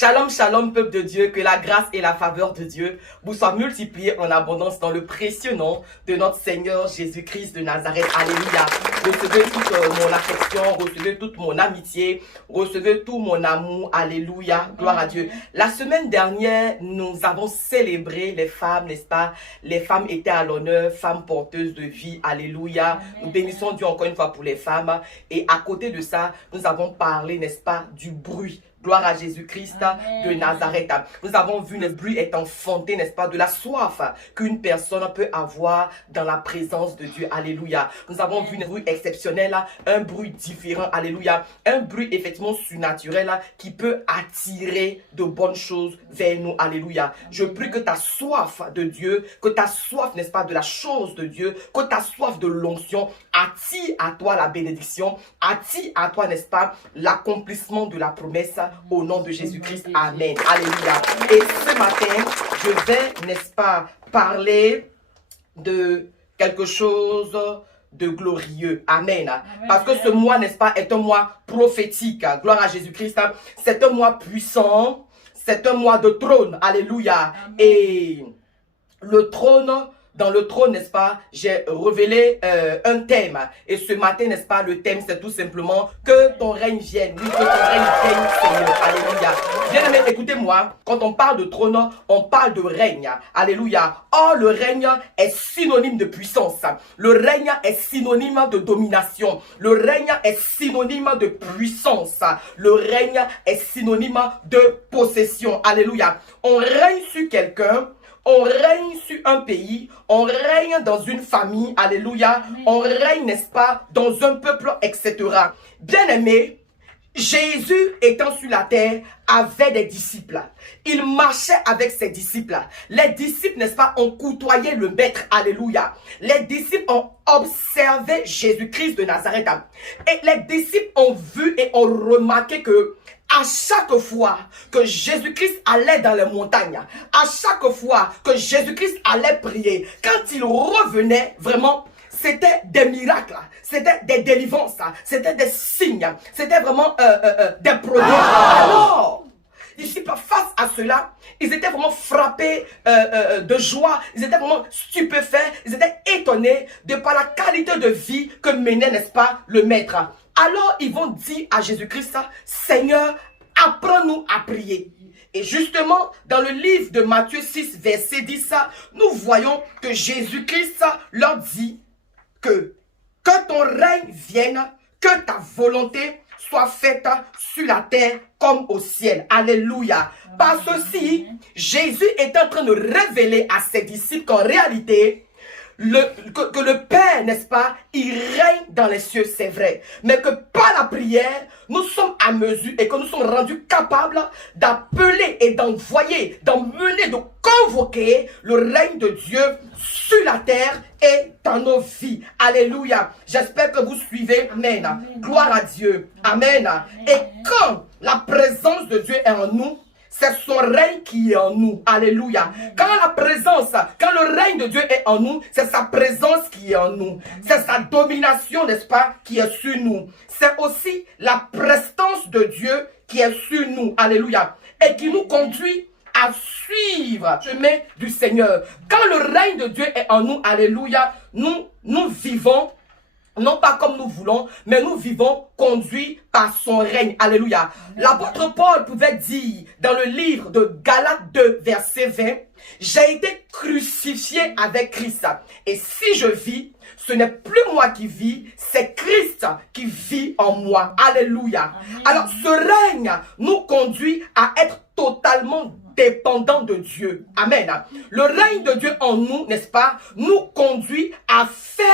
Shalom, shalom, peuple de Dieu, que la grâce et la faveur de Dieu vous soient multipliées en abondance dans le précieux nom de notre Seigneur Jésus-Christ de Nazareth. Alléluia. Recevez toute mon affection, recevez toute mon amitié, recevez tout mon amour. Alléluia. Gloire à Dieu. La semaine dernière, nous avons célébré les femmes, n'est-ce pas? Les femmes étaient à l'honneur, femmes porteuses de vie. Alléluia. Nous bénissons Dieu encore une fois pour les femmes. Et à côté de ça, nous avons parlé, n'est-ce pas, du bruit. Gloire à Jésus-Christ de Nazareth. Nous avons vu le bruit est enfanté, n'est-ce pas, de la soif qu'une personne peut avoir dans la présence de Dieu. Alléluia. Nous avons vu un bruit exceptionnel, un bruit différent. Alléluia. Un bruit effectivement surnaturel qui peut attirer de bonnes choses vers nous. Alléluia. Je prie que ta soif de Dieu, que ta soif, n'est-ce pas, de la chose de Dieu, que ta soif de l'onction attire à toi la bénédiction, attire à toi, n'est-ce pas, l'accomplissement de la promesse. Au nom de Jésus-Christ, Amen. Alléluia. Et ce matin, je vais, n'est-ce pas, parler de quelque chose de glorieux. Amen. Parce que ce mois, n'est-ce pas, est un mois prophétique. Gloire à Jésus-Christ. C'est un mois puissant. C'est un mois de trône. Alléluia. Et le trône... Dans le trône, n'est-ce pas, j'ai révélé un thème. Et ce matin, n'est-ce pas, le thème, c'est tout simplement que ton règne vienne. Oui, que ton règne vienne, Seigneur. Alléluia. Bien-aimés, écoutez-moi. Quand on parle de trône, on parle de règne. Alléluia. Or, le règne est synonyme de puissance. Le règne est synonyme de domination. Le règne est synonyme de puissance. Le règne est synonyme de possession. Alléluia. On règne sur quelqu'un. On règne sur un pays, on règne dans une famille, alléluia, on règne, n'est-ce pas, dans un peuple, etc. Bien-aimé, Jésus étant sur la terre avait des disciples. Il marchait avec ses disciples. Les disciples, n'est-ce pas, ont côtoyé le maître, alléluia. Les disciples ont observé Jésus-Christ de Nazareth. Et les disciples ont vu et ont remarqué que à chaque fois que Jésus-Christ allait dans les montagnes, à chaque fois que Jésus-Christ allait prier, quand il revenait, vraiment, c'était des miracles, c'était des délivrances, c'était des signes, c'était vraiment des prodiges. Alors, les disciples, face à cela, ils étaient vraiment frappés de joie, ils étaient vraiment stupéfaits, ils étaient étonnés de par la qualité de vie que menait, n'est-ce pas, le maître. Alors, ils vont dire à Jésus-Christ, Seigneur, apprends-nous à prier. Et justement, dans le livre de Matthieu 6, verset 10, nous voyons que Jésus-Christ leur dit que ton règne vienne, que ta volonté soit faite sur la terre comme au ciel. Alléluia. Par ceci, Jésus est en train de révéler à ses disciples qu'en réalité, que le Père, n'est-ce pas, il règne dans les cieux, c'est vrai. Mais que par la prière, nous sommes à mesure et que nous sommes rendus capables d'appeler et d'envoyer, d'emmener, de convoquer le règne de Dieu sur la terre et dans nos vies. Alléluia. J'espère que vous suivez. Amen. Gloire à Dieu. Amen. Et quand la présence de Dieu est en nous, c'est son règne qui est en nous. Alléluia. Quand la présence, quand le règne de Dieu est en nous, c'est sa présence qui est en nous. C'est sa domination, n'est-ce pas, qui est sur nous. C'est aussi la prestance de Dieu qui est sur nous. Alléluia. Et qui nous conduit à suivre le chemin du Seigneur. Quand le règne de Dieu est en nous, alléluia, nous vivons non pas comme nous voulons, mais nous vivons conduits par son règne. Alléluia. L'apôtre Paul pouvait dire dans le livre de Galates 2, verset 20, « J'ai été crucifié avec Christ. Et si je vis, ce n'est plus moi qui vis, c'est Christ qui vit en moi. » Alléluia. Alors ce règne nous conduit à être totalement dépendant de Dieu. Amen. Le règne de Dieu en nous, n'est-ce pas, nous conduit à faire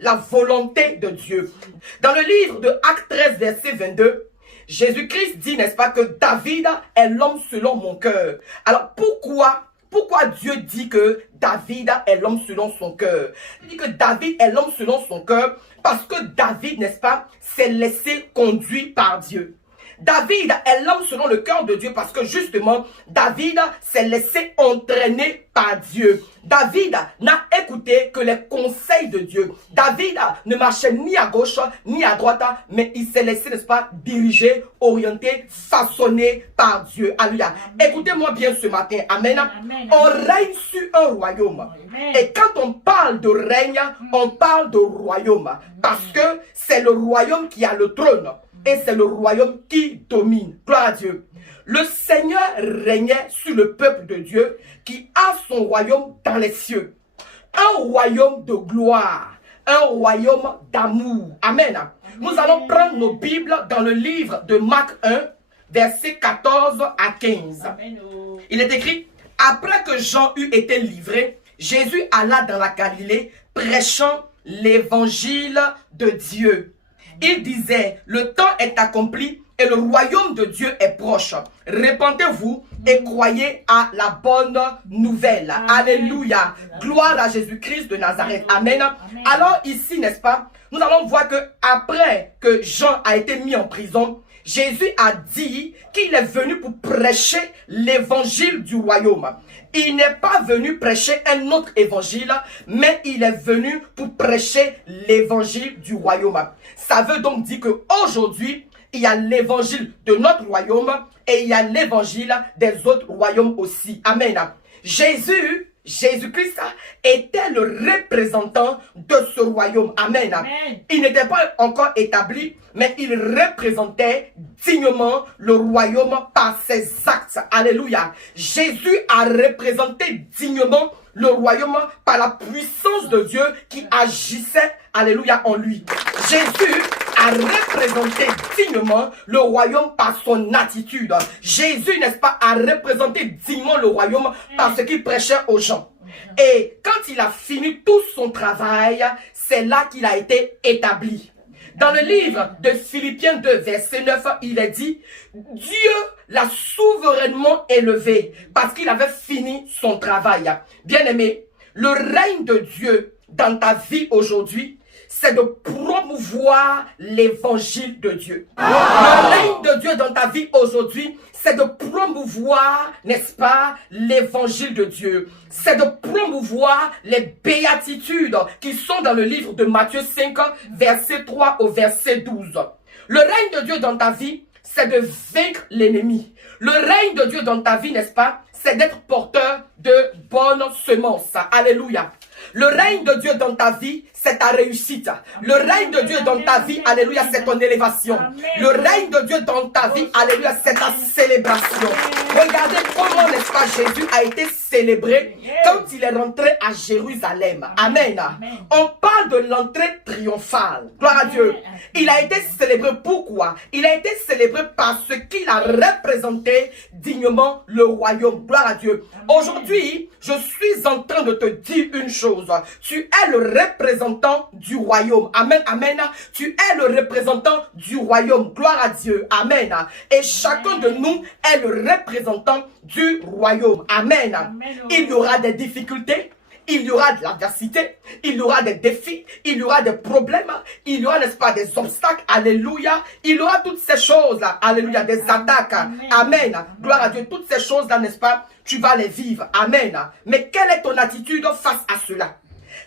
la volonté de Dieu. Dans le livre de Actes 13, verset 22, Jésus-Christ dit, n'est-ce pas, que David est l'homme selon mon cœur. Alors pourquoi Dieu dit que David est l'homme selon son cœur? Il dit que David est l'homme selon son cœur parce que David, n'est-ce pas, s'est laissé conduire par Dieu. David est l'homme selon le cœur de Dieu parce que justement, David s'est laissé entraîner par Dieu. David n'a écouté que les conseils de Dieu. David ne marchait ni à gauche ni à droite, mais il s'est laissé, n'est-ce pas, diriger, orienter, façonner par Dieu. Alléluia. Écoutez-moi bien ce matin. Amen. Amen. On règne sur un royaume. Amen. Et quand on parle de règne, on parle de royaume. Parce que c'est le royaume qui a le trône. Et c'est le royaume qui domine. Gloire à Dieu. Le Seigneur régnait sur le peuple de Dieu qui a son royaume dans les cieux. Un royaume de gloire. Un royaume d'amour. Amen. Nous allons prendre nos Bibles dans le livre de Marc 1, versets 14 à 15. Il est écrit, après que Jean eut été livré, Jésus alla dans la Galilée prêchant l'évangile de Dieu. Il disait, le temps est accompli et le royaume de Dieu est proche. Répentez-vous et croyez à la bonne nouvelle. Amen. Alléluia. Gloire à Jésus-Christ de Nazareth. Amen. Amen. Alors ici, n'est-ce pas, nous allons voir que après que Jean a été mis en prison, Jésus a dit qu'il est venu pour prêcher l'évangile du royaume. Il n'est pas venu prêcher un autre évangile, mais il est venu pour prêcher l'évangile du royaume. Ça veut donc dire qu'aujourd'hui, il y a l'évangile de notre royaume et il y a l'évangile des autres royaumes aussi. Amen. Jésus-Christ était le représentant de ce royaume. Amen. Amen. Il n'était pas encore établi, mais il représentait dignement le royaume par ses actes. Alléluia. Jésus a représenté dignement le royaume par la puissance de Dieu qui agissait, alléluia, en lui. Jésus a représenté dignement le royaume par son attitude. Jésus, n'est-ce pas, a représenté dignement le royaume par ce qu'il prêchait aux gens. Et quand il a fini tout son travail, c'est là qu'il a été établi. Dans le livre de Philippiens 2, verset 9, il est dit, Dieu l'a souverainement élevé parce qu'il avait fini son travail. Bien-aimé, le règne de Dieu dans ta vie aujourd'hui, c'est de promouvoir l'évangile de Dieu. Le règne de Dieu dans ta vie aujourd'hui, c'est de promouvoir, n'est-ce pas, l'évangile de Dieu. C'est de promouvoir les béatitudes qui sont dans le livre de Matthieu 5, verset 3 au verset 12. Le règne de Dieu dans ta vie, c'est de vaincre l'ennemi. Le règne de Dieu dans ta vie, n'est-ce pas, c'est d'être porteur de bonnes semences. Alléluia. Le règne de Dieu dans ta vie, c'est ta réussite. Le règne de Dieu dans ta vie, alléluia, c'est ton élévation. Le règne de Dieu dans ta vie, alléluia, c'est ta célébration. Regardez comment, n'est-ce pas, Jésus a été célébré quand il est rentré à Jérusalem. Amen. On parle de l'entrée triomphale. Gloire à Dieu. Il a été célébré. Pourquoi? Il a été célébré parce qu'il a représenté dignement le royaume. Gloire à Dieu. Aujourd'hui, je suis en train de te dire une chose. Tu es le représentant du royaume. Amen, amen. Tu es le représentant du royaume. Gloire à Dieu. Amen. Et chacun de nous est le représentant du royaume. Amen. Il y aura des difficultés. Il y aura de l'adversité, il y aura des défis, il y aura des problèmes, il y aura, n'est-ce pas, des obstacles, alléluia. Il y aura toutes ces choses-là, alléluia, des attaques, amen. Gloire à Dieu, toutes ces choses-là, n'est-ce pas, tu vas les vivre, amen. Mais quelle est ton attitude face à cela?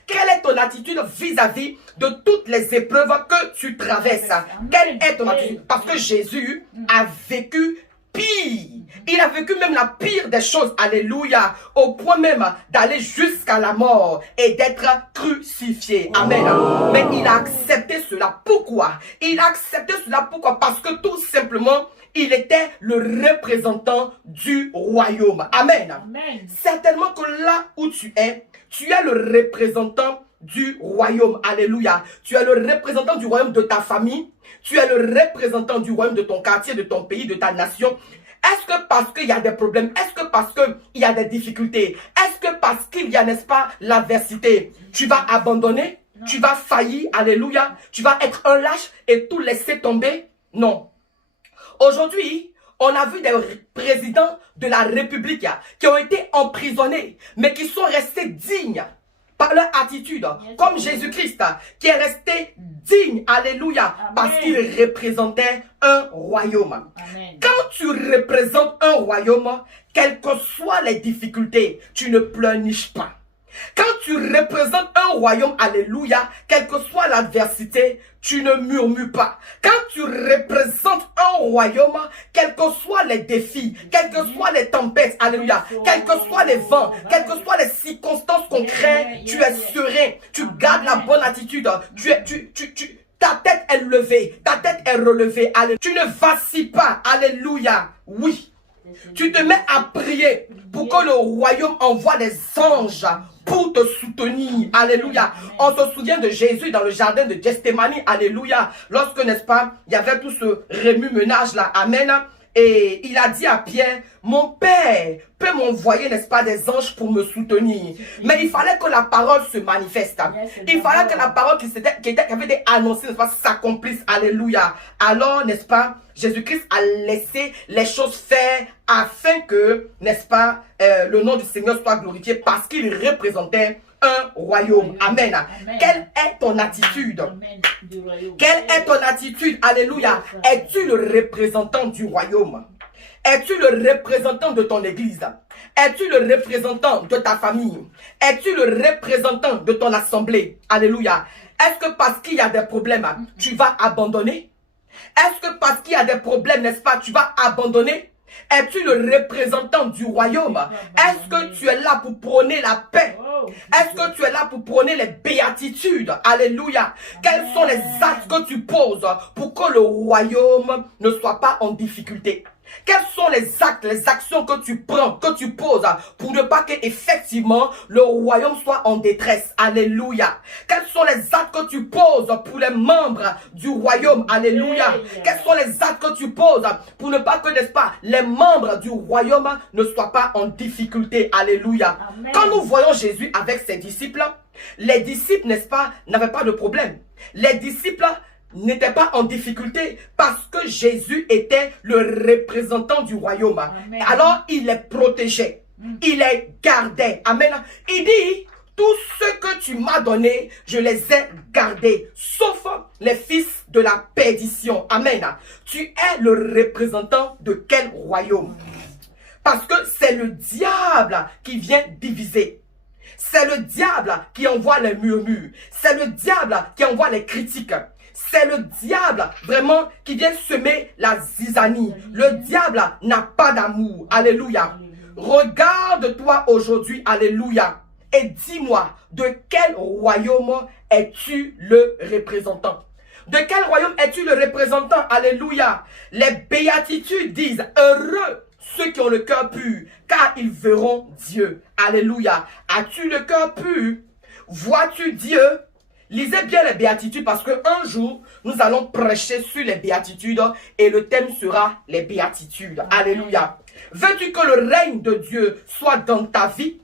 Quelle est ton attitude vis-à-vis de toutes les épreuves que tu traverses? Quelle est ton attitude? Parce que Jésus a vécu pire. Il a vécu même la pire des choses, alléluia, au point même d'aller jusqu'à la mort et d'être crucifié. Amen. Mais il a accepté cela. Pourquoi? Il a accepté cela. Pourquoi? Parce que tout simplement, il était le représentant du royaume. Amen. Amen. Certainement que là où tu es le représentant du royaume. Alléluia. Tu es le représentant du royaume de ta famille. Tu es le représentant du royaume de ton quartier, de ton pays, de ta nation. Est-ce que parce qu'il y a des problèmes? Est-ce que parce qu'il y a des difficultés? Est-ce que parce qu'il y a, n'est-ce pas, l'adversité, tu vas abandonner? Non. Tu vas faillir? Alléluia. Tu vas être un lâche et tout laisser tomber? Non. Aujourd'hui, on a vu des présidents de la République qui ont été emprisonnés, mais qui sont restés dignes. par leur attitude, comme Jésus-Christ, qui est resté digne, alléluia, parce qu'il représentait un royaume. Amen. Quand tu représentes un royaume, quelles que soient les difficultés, tu ne pleurniches pas. Quand tu représentes un royaume, alléluia, quelle que soit l'adversité, tu ne murmures pas. Quand tu représentes un royaume, quels que soient les défis, quelles que soient les tempêtes, alléluia, quels que soient les vents, quelles que soient les circonstances concrètes, tu es serein, tu gardes la bonne attitude, ta tête est levée, ta tête est relevée, alléluia. Tu ne vacilles pas, alléluia, oui. Tu te mets à prier pour que le royaume envoie des anges pour te soutenir. Alléluia. On se souvient de Jésus dans le jardin de Gethsémani. Alléluia. Lorsque, n'est-ce pas, il y avait tout ce remue-ménage là. Amen. Et il a dit à Pierre, mon Père peut m'envoyer, n'est-ce pas, des anges pour me soutenir. Mais il fallait que la parole se manifeste. Il fallait que la parole qui avait été annoncée, n'est-ce pas, s'accomplisse. Alléluia. Alors, n'est-ce pas, Jésus-Christ a laissé les choses faire afin que, n'est-ce pas, le nom du Seigneur soit glorifié parce qu'il représentait un royaume. Amen. Amen. Quelle est ton attitude? Amen. Quelle est ton attitude? Alléluia. Es-tu le représentant du royaume? Es-tu le représentant de ton église? Es-tu le représentant de ta famille? Es-tu le représentant de ton assemblée? Alléluia. Est-ce que parce qu'il y a des problèmes, tu vas abandonner? Est-ce que parce qu'il y a des problèmes, n'est-ce pas, tu vas abandonner? Es-tu le représentant du royaume? Est-ce que tu es là pour prôner la paix? Est-ce que tu es là pour prôner les béatitudes? Alléluia. Quels sont les actes que tu poses pour que le royaume ne soit pas en difficulté? Quels sont les actes, les actions que tu prends, que tu poses pour ne pas que effectivement le royaume soit en détresse? Alléluia. Quels sont les actes que tu poses pour les membres du royaume? Alléluia. Quels sont les actes que tu poses pour ne pas que, n'est-ce pas, les membres du royaume ne soient pas en difficulté? Alléluia. Amen. Quand nous voyons Jésus avec ses disciples, les disciples, n'est-ce pas, n'avaient pas de problème. Les disciples n'était pas en difficulté parce que Jésus était le représentant du royaume. Amen. Alors il les protégeait, il les gardait. Amen. Il dit, tout ce que tu m'as donné, je les ai gardés, sauf les fils de la perdition. Amen. Tu es le représentant de quel royaume? Parce que c'est le diable qui vient diviser. C'est le diable qui envoie les murmures. C'est le diable qui envoie les critiques. C'est le diable vraiment qui vient semer la zizanie. Le diable n'a pas d'amour. Alléluia. Regarde-toi aujourd'hui. Alléluia. Et dis-moi, de quel royaume es-tu le représentant? De quel royaume es-tu le représentant? Alléluia. Les béatitudes disent, heureux ceux qui ont le cœur pur, car ils verront Dieu. Alléluia. As-tu le cœur pur? Vois-tu Dieu? Lisez bien les béatitudes parce qu'un jour, nous allons prêcher sur les béatitudes et le thème sera les béatitudes. Alléluia. Veux-tu que le règne de Dieu soit dans ta vie?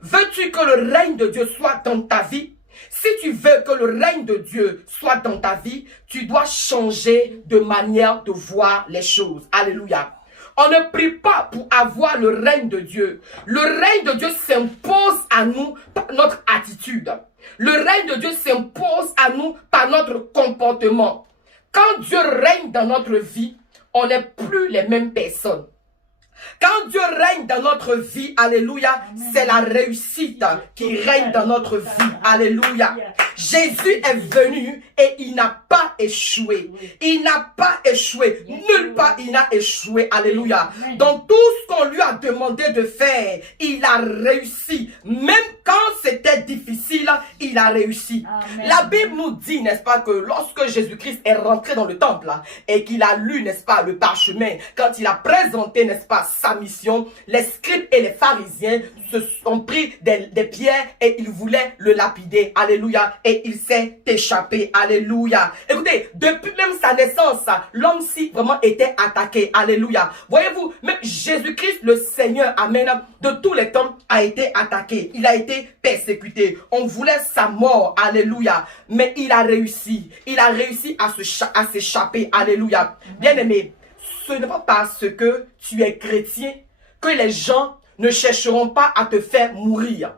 Veux-tu que le règne de Dieu soit dans ta vie? Si tu veux que le règne de Dieu soit dans ta vie, tu dois changer de manière de voir les choses. Alléluia. On ne prie pas pour avoir le règne de Dieu. Le règne de Dieu s'impose à nous par notre attitude. Le règne de Dieu s'impose à nous par notre comportement. Quand Dieu règne dans notre vie, on n'est plus les mêmes personnes. Quand Dieu règne dans notre vie, alléluia, c'est la réussite qui règne dans notre vie, alléluia. Jésus est venu et il n'a pas échoué. Il n'a pas échoué. Nulle part il n'a échoué, alléluia. Dans tout ce qu'on lui a demandé de faire, il a réussi. Même quand c'était difficile, il a réussi. Amen. La Bible nous dit, n'est-ce pas, que lorsque Jésus-Christ est rentré dans le temple et qu'il a lu, n'est-ce pas, le parchemin, quand il a présenté, n'est-ce pas, sa mission, les scribes et les pharisiens se sont pris des pierres et ils voulaient le lapider. Alléluia. Et il s'est échappé. Alléluia. Écoutez, depuis même sa naissance, l'homme-ci vraiment était attaqué. Alléluia. Voyez-vous, même Jésus-Christ, le Seigneur, amen, de tous les temps, a été attaqué. Il a été persécuté. On voulait sa mort. Alléluia. Mais il a réussi. Il a réussi à s'échapper. Alléluia. Bien-aimé, ce n'est pas parce que tu es chrétien que les gens ne chercheront pas à te faire mourir.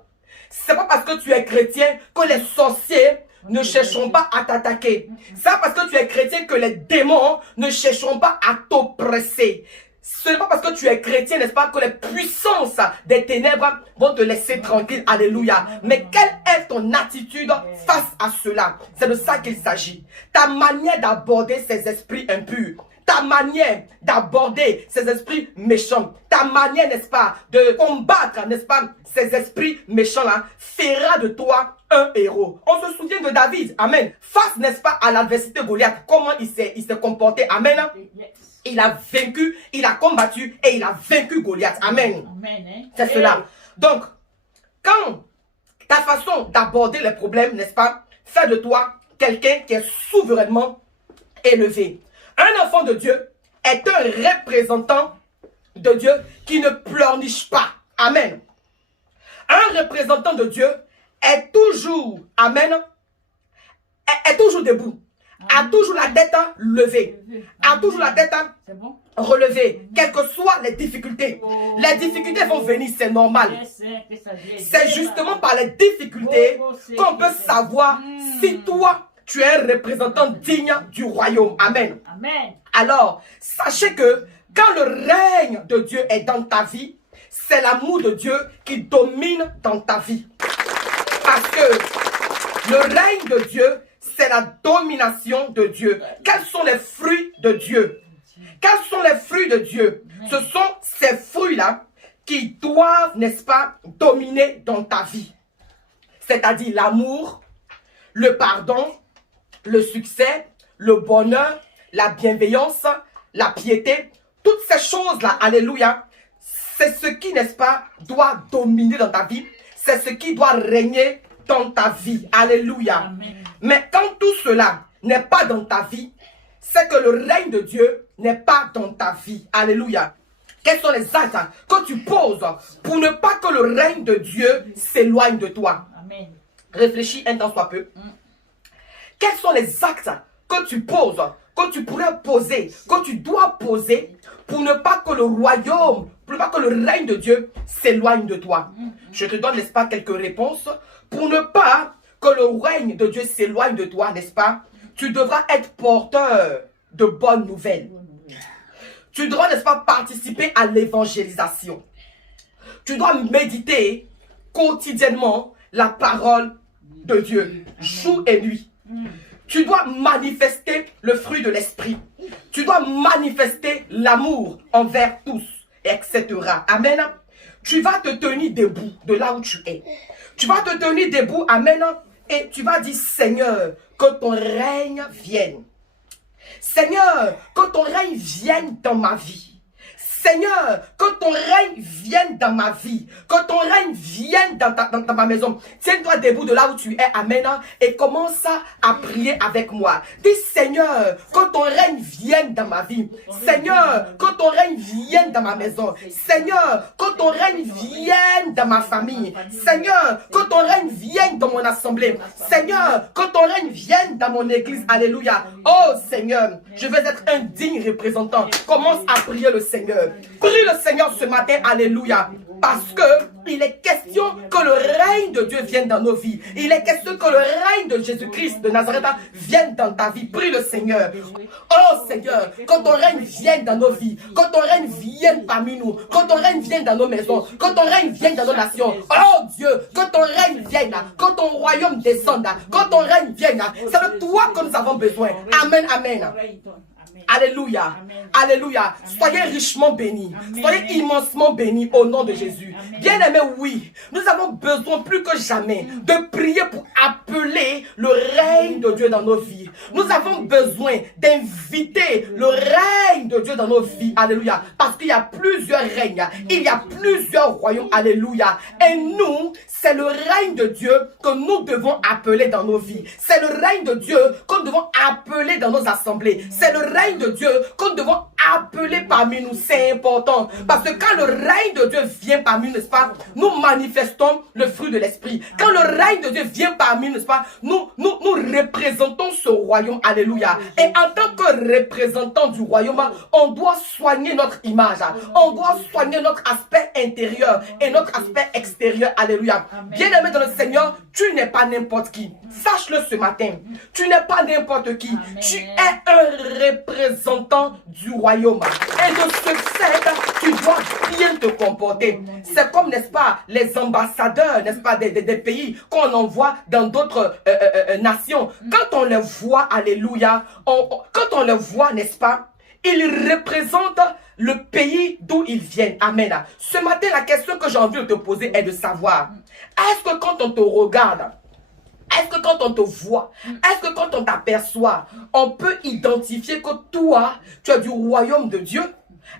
C'est pas parce que tu es chrétien que les sorciers ne chercheront pas à t'attaquer. C'est pas parce que tu es chrétien que les démons ne chercheront pas à t'oppresser. Ce n'est pas parce que tu es chrétien, n'est-ce pas, que les puissances des ténèbres vont te laisser tranquille. Alléluia. Mais quelle est ton attitude face à cela? C'est de ça qu'il s'agit. Ta manière d'aborder ces esprits impurs, ta manière d'aborder ces esprits méchants, ta manière, n'est-ce pas, de combattre, n'est-ce pas, ces esprits méchants-là, fera de toi un héros. On se souvient de David, amen. Face, n'est-ce pas, à l'adversité Goliath, comment il s'est comporté, amen. Il a vaincu, il a combattu et il a vaincu Goliath, amen. C'est cela. Donc, quand ta façon d'aborder les problèmes, n'est-ce pas, fait de toi quelqu'un qui est souverainement élevé. Un enfant de Dieu est un représentant de Dieu qui ne pleurniche pas. Amen. Un représentant de Dieu est toujours, amen, est toujours debout. A toujours la tête levée. A toujours la tête relevée. Quelles que soient les difficultés. Les difficultés vont venir, c'est normal. C'est justement par les difficultés qu'on peut savoir si toi, tu es un représentant digne du royaume. Amen. Alors, sachez que quand le règne de Dieu est dans ta vie, c'est l'amour de Dieu qui domine dans ta vie. Parce que le règne de Dieu, c'est la domination de Dieu. Quels sont les fruits de Dieu? Quels sont les fruits de Dieu? Ce sont ces fruits-là qui doivent, n'est-ce pas, dominer dans ta vie. C'est-à-dire l'amour, le pardon, le succès, le bonheur, la bienveillance, la piété. Toutes ces choses-là, alléluia, c'est ce qui, n'est-ce pas, doit dominer dans ta vie. C'est ce qui doit régner dans ta vie. Alléluia. Amen. Mais quand tout cela n'est pas dans ta vie, c'est que le règne de Dieu n'est pas dans ta vie. Alléluia. Quels sont les actes que tu poses pour ne pas que le règne de Dieu s'éloigne de toi? Amen. Réfléchis un temps soit peu. Quels sont les actes que tu poses, que tu pourrais poser, que tu dois poser pour ne pas que le royaume, pour ne pas que le règne de Dieu s'éloigne de toi? Je te donne, n'est-ce pas, quelques réponses. Pour ne pas que le règne de Dieu s'éloigne de toi, n'est-ce pas? Tu devras être porteur de bonnes nouvelles. Tu dois, n'est-ce pas, participer à l'évangélisation. Tu dois méditer quotidiennement la parole de Dieu, jour et nuit. Tu dois manifester le fruit de l'esprit. Tu dois manifester l'amour envers tous, etc. Amen. Tu vas te tenir debout de là où tu es. Tu vas te tenir debout, amen, et tu vas dire, Seigneur, que ton règne vienne. Seigneur, que ton règne vienne dans ma vie. Seigneur, que ton règne vienne dans ma vie. Que ton règne vienne dans ma maison. Tiens-toi debout de là où tu es, amen, et commence à prier avec moi. Dis, Seigneur, que ton règne vienne dans ma vie. Seigneur, que ton règne vienne dans ma maison. Seigneur, que ton règne vienne dans ma famille. Seigneur, que ton règne vienne dans mon assemblée. Seigneur, que ton règne vienne dans mon église. Alléluia. Oh Seigneur, je veux être un digne représentant. Commence à prier le Seigneur. Prie le Seigneur ce matin, alléluia, parce que il est question que le règne de Dieu vienne dans nos vies. Il est question que le règne de Jésus-Christ de Nazareth vienne dans ta vie. Prie le Seigneur. Oh Seigneur, que ton règne vienne dans nos vies, que ton règne vienne parmi nous, que ton règne vienne dans nos maisons, que ton règne vienne dans nos nations. Oh Dieu, que ton règne vienne, que ton royaume descende, que ton règne vienne. C'est de toi que nous avons besoin. Amen, amen. Alléluia. Amen. Alléluia. Soyez richement bénis. Amen. Soyez immensement bénis au nom de Jésus. Bien-aimés, oui, nous avons besoin plus que jamais de prier pour appeler le règne de Dieu dans nos vies. Nous avons besoin d'inviter le règne de Dieu dans nos vies. Alléluia. Parce qu'il y a plusieurs règnes. Il y a plusieurs royaumes. Alléluia. Et nous, c'est le règne de Dieu que nous devons appeler dans nos vies. C'est le règne de Dieu que nous devons appeler dans nos assemblées. C'est le règne de Dieu que nous devons appelés parmi nous. C'est important. Parce que quand le règne de Dieu vient parmi nous, n'est-ce pas, nous manifestons le fruit de l'esprit. Quand le règne de Dieu vient parmi nous, n'est-ce pas, nous représentons ce royaume. Alléluia. Et en tant que représentant du royaume, on doit soigner notre image. On doit soigner notre aspect intérieur et notre aspect extérieur. Alléluia. Bien-aimé dans le Seigneur, tu n'es pas n'importe qui. Sache-le ce matin. Tu n'es pas n'importe qui. Amen. Tu es un représentant du royaume. Et de ce fait, tu dois bien te comporter. C'est comme, n'est-ce pas, les ambassadeurs, n'est-ce pas, des pays qu'on envoie dans d'autres nations. Quand on les voit, alléluia, quand on les voit, n'est-ce pas, ils représentent le pays d'où ils viennent. Amen. Ce matin, la question que j'ai envie de te poser est de savoir, est-ce que quand on te regarde, est-ce que quand on te voit, est-ce que quand on t'aperçoit, on peut identifier que toi, tu es du royaume de Dieu?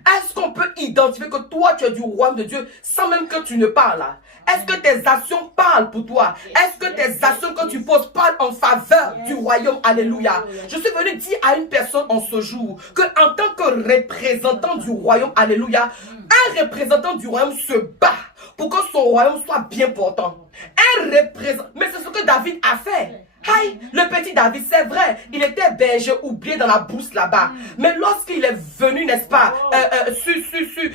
Est-ce qu'on peut identifier que toi, tu es du royaume de Dieu sans même que tu ne parles? Est-ce que tes actions parlent pour toi? Est-ce que tes actions que tu poses parlent en faveur du royaume? Alléluia. Je suis venu dire à une personne en ce jour que en tant que représentant du royaume, alléluia, un représentant du royaume se bat pour que son royaume soit bien portant. Un représentant, mais c'est ce que David a fait. Aïe, le petit David, c'est vrai, il était berger oublié dans la brousse là-bas. Mais lorsqu'il est venu, n'est-ce pas,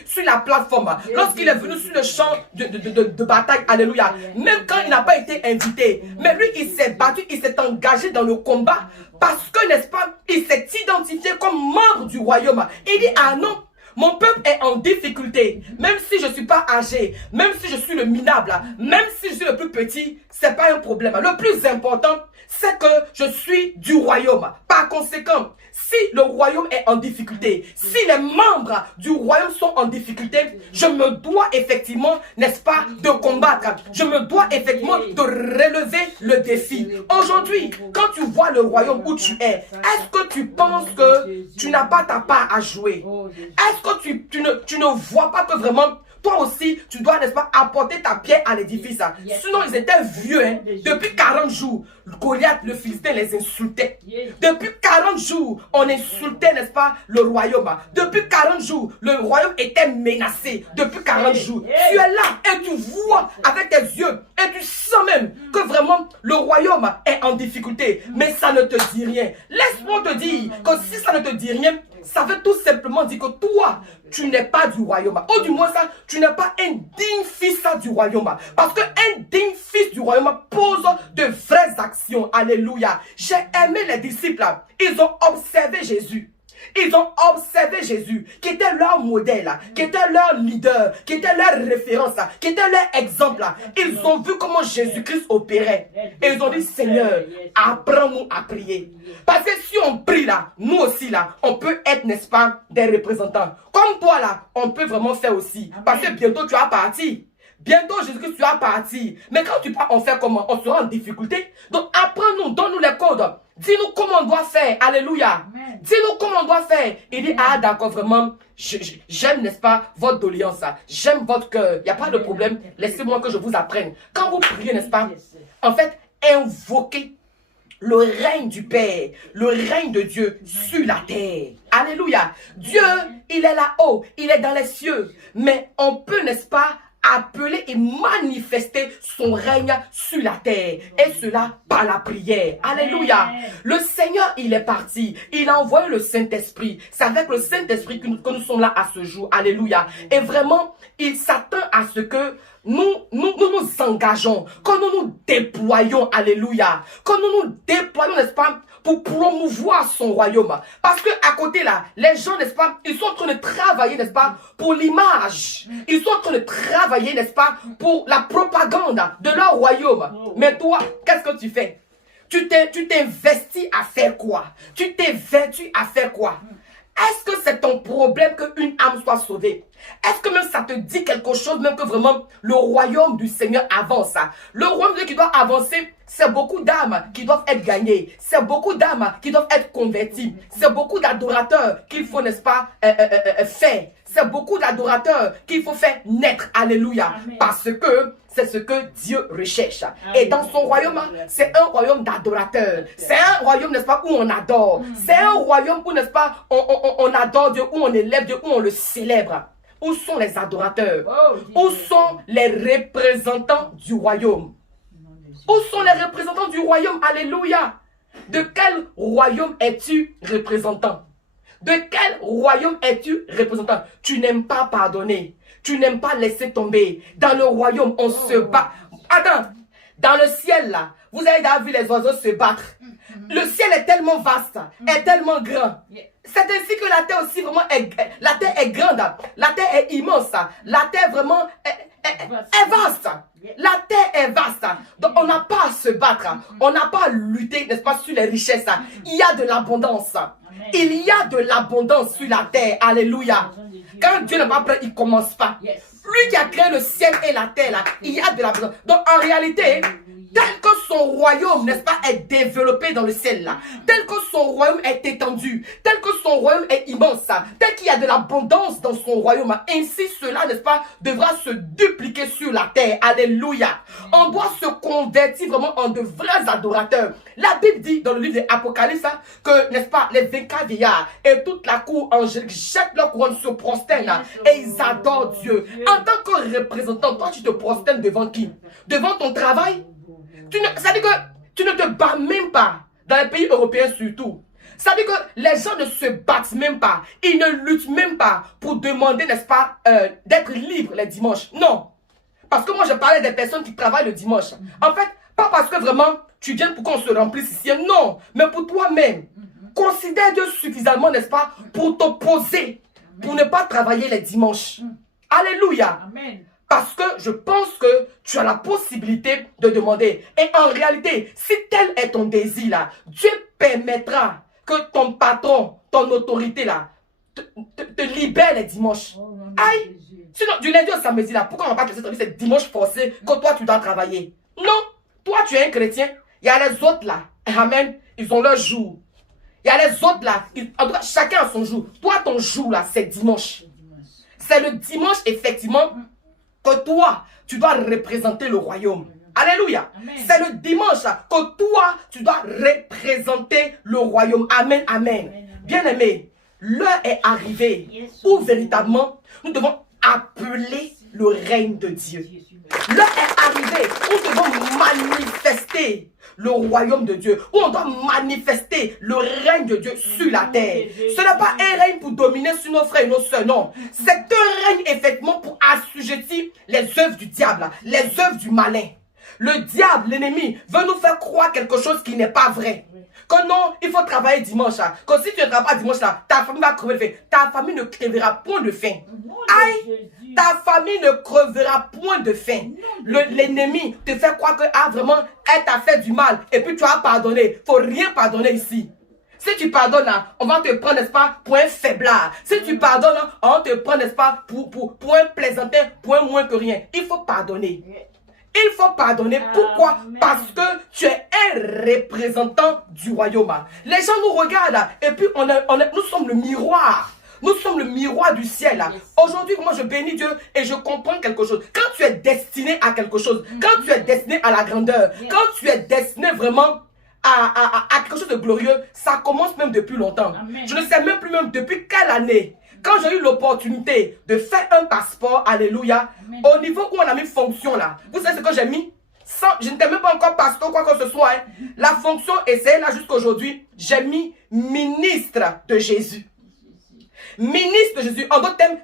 sur la plateforme, lorsqu'il est venu sur le champ de bataille, alléluia, même quand il n'a pas été invité, mais lui, il s'est battu, il s'est engagé dans le combat parce que, n'est-ce pas, il s'est identifié comme membre du royaume. Il dit, ah non, mon peuple est en difficulté, même si je ne suis pas âgé, même si je suis le minable, même si je suis le plus petit, ce n'est pas un problème. Le plus important, c'est que je suis du royaume. Par conséquent, si le royaume est en difficulté, si les membres du royaume sont en difficulté, je me dois effectivement, n'est-ce pas, de combattre. Je me dois effectivement de relever le défi. Aujourd'hui, quand tu vois le royaume où tu es, est-ce que tu penses que tu n'as pas ta part à jouer? Est-ce que tu ne vois pas que vraiment toi aussi, tu dois, n'est-ce pas, apporter ta pierre à l'édifice. Sinon, ils étaient vieux. Hein. Depuis 40 jours, Goliath, le Philistin, les insultait. Depuis 40 jours, on insultait, n'est-ce pas, le royaume. Depuis 40 jours, le royaume était menacé. Depuis 40 jours, tu es là et tu vois avec tes yeux et tu sens même que vraiment le royaume est en difficulté. Mais ça ne te dit rien. Laisse-moi te dire que si ça ne te dit rien, ça veut tout simplement dire que toi, tu n'es pas du royaume. Ou du moins ça, tu n'es pas un digne fils du royaume. Parce qu'un digne fils du royaume pose de vraies actions. Alléluia. J'ai aimé les disciples. Ils ont observé Jésus. Ils ont observé Jésus, qui était leur modèle, qui était leur leader, qui était leur référence, qui était leur exemple. Ils ont vu comment Jésus-Christ opérait. Et ils ont dit, Seigneur, apprends-nous à prier. Parce que si on prie là, nous aussi là, on peut être, n'est-ce pas, des représentants. Comme toi là, on peut vraiment faire aussi. Parce que bientôt tu vas partir. Bientôt, Jésus-Christ, tu vas partir. Mais quand tu pars, on fait comment? On sera en difficulté. Donc, apprends-nous, donne-nous les codes. Dis-nous comment on doit faire. Alléluia. Dis-nous comment on doit faire. Il dit, ah d'accord, vraiment, j'aime, n'est-ce pas, votre doléance. J'aime votre cœur. Il n'y a pas de problème. Laissez-moi que je vous apprenne. Quand vous priez, n'est-ce pas, en fait, invoquez le règne du Père, le règne de Dieu sur la terre. Alléluia. Dieu, il est là-haut. Il est dans les cieux. Mais on peut, n'est-ce pas, appeler et manifester son règne sur la terre. Et cela par la prière. Alléluia. Le Seigneur, il est parti. Il a envoyé le Saint-Esprit. C'est avec le Saint-Esprit que nous sommes là à ce jour. Alléluia. Et vraiment, il s'attend à ce que nous engageons, que nous déployons. Alléluia. Que nous déployons, n'est-ce pas, pour promouvoir son royaume. Parce que à côté là, les gens, n'est-ce pas, ils sont en train de travailler, n'est-ce pas, pour l'image. Ils sont en train de travailler, n'est-ce pas, pour la propagande de leur royaume. Mais toi, qu'est-ce que tu fais? Tu t'investis à faire quoi? Tu t'es vêtu à faire quoi? Est-ce que c'est ton problème qu'une âme soit sauvée? Est-ce que même ça te dit quelque chose, même que vraiment le royaume du Seigneur avance? Le royaume de Dieu qui doit avancer, c'est beaucoup d'âmes qui doivent être gagnées. C'est beaucoup d'âmes qui doivent être converties. C'est beaucoup d'adorateurs qu'il faut, n'est-ce pas, faire. c'est beaucoup d'adorateurs qu'il faut faire naître. Alléluia. Amen. Parce que c'est ce que Dieu recherche. Et dans son royaume, c'est un royaume d'adorateurs. C'est un royaume, n'est-ce pas, où on adore. C'est un royaume où, n'est-ce pas, on adore Dieu, où on élève Dieu, où on le célèbre. Où sont les adorateurs? Où sont les représentants du royaume? Où sont les représentants du royaume? Alléluia. De quel royaume es-tu représentant? De quel royaume es-tu représentant? Tu n'aimes pas pardonner. Tu n'aimes pas laisser tomber. Dans le royaume, on se bat. Attends, dans le ciel là, vous avez déjà vu les oiseaux se battre. Le ciel est tellement vaste, est tellement grand. C'est ainsi que la terre aussi vraiment la terre est grande. La terre est immense. La terre vraiment est vaste. La terre est vaste. Donc on n'a pas à se battre. On n'a pas à lutter, n'est-ce pas, sur les richesses. Il y a de l'abondance. Il y a de l'abondance sur la terre. Alléluia. Quand Dieu n'est pas prêt, il ne commence pas. Lui qui a créé le ciel et la terre, là, il y a de l'abondance. Donc en réalité, tel que son royaume, n'est-ce pas, est développé dans le ciel là, tel que son royaume est étendu, tel que son royaume est immense, tel qu'il y a de l'abondance dans son royaume, ainsi cela, n'est-ce pas, devra se dupliquer sur la terre. Alléluia. On doit se convertir vraiment en de vrais adorateurs. La Bible dit dans le livre de l'Apocalypse que, n'est-ce pas, les 24 vieillards et toute la cour angélique jettent leur couronne, se prosternent et ils adorent Dieu. En tant que représentant, toi tu te prosternes devant qui? Devant ton travail? Ça veut dire que tu ne te bats même pas, dans les pays européens surtout. Ça veut dire que les gens ne se battent même pas. Ils ne luttent même pas pour demander, n'est-ce pas, d'être libres les dimanches. Non. Parce que moi, je parlais des personnes qui travaillent le dimanche. En fait, pas parce que vraiment, tu viens pour qu'on se remplisse ici. Non. Mais pour toi-même. Considère Dieu suffisamment, n'est-ce pas, pour t'opposer, pour ne pas travailler les dimanches. Alléluia. Amen. Parce que je pense que tu as la possibilité de demander. Et en réalité, si tel est ton désir là, Dieu permettra que ton patron, ton autorité là, te libère les dimanches. Aïe! Sinon, du lundi au samedi là, pourquoi on va pas te laisser travailler c'est dimanche forcé que toi tu dois travailler? Non! Toi tu es un chrétien. Il y a les autres là. Amen. Ils ont leur jour. Il y a les autres là. En tout cas, chacun a son jour. Toi, ton jour là, c'est dimanche. C'est le dimanche, effectivement, que toi, tu dois représenter le royaume. Alléluia. C'est le dimanche que toi, tu dois représenter le royaume. Amen, amen. Bien-aimé, l'heure est arrivée où véritablement, nous devons appeler le règne de Dieu. L'heure est arrivée où nous devons manifester le royaume de Dieu, où on doit manifester le règne de Dieu sur la terre. Ce n'est pas un règne pour dominer sur nos frères et nos sœurs, non. C'est un règne effectivement pour assujettir les œuvres du diable, les œuvres du malin. Le diable, l'ennemi, veut nous faire croire quelque chose qui n'est pas vrai. Que non, il faut travailler dimanche. Que si tu ne travailles pas dimanche, ta famille va crever de faim. Ta famille ne crevera point de faim. Aïe! Ta famille ne crevera point de faim. L'ennemi te fait croire que vraiment, elle t'a fait du mal. Et puis tu as pardonné. Il ne faut rien pardonner ici. Si tu pardonnes, on va te prendre, n'est-ce pas, pour un faiblard. Si tu pardonnes, on va te prendre, n'est-ce pas, pour un plaisantin, pour un moins que rien. Il faut pardonner. Il faut pardonner. Pourquoi? Parce que tu es un représentant du royaume. Les gens nous regardent et puis nous sommes le miroir. Nous sommes le miroir du ciel. Aujourd'hui, moi je bénis Dieu et je comprends quelque chose. Quand tu es destiné à quelque chose, quand tu es destiné à la grandeur, quand tu es destiné vraiment à quelque chose de glorieux, ça commence même depuis longtemps. Je ne sais même plus même depuis quelle année. Quand j'ai eu l'opportunité de faire un passeport, alléluia, au niveau où on a mis fonction là, vous savez ce que j'ai mis? Je n'étais même pas encore pasteur, quoi que ce soit. Hein. La fonction, et c'est là jusqu'aujourd'hui, j'ai mis ministre de Jésus. Ministre de Jésus. En d'autres termes,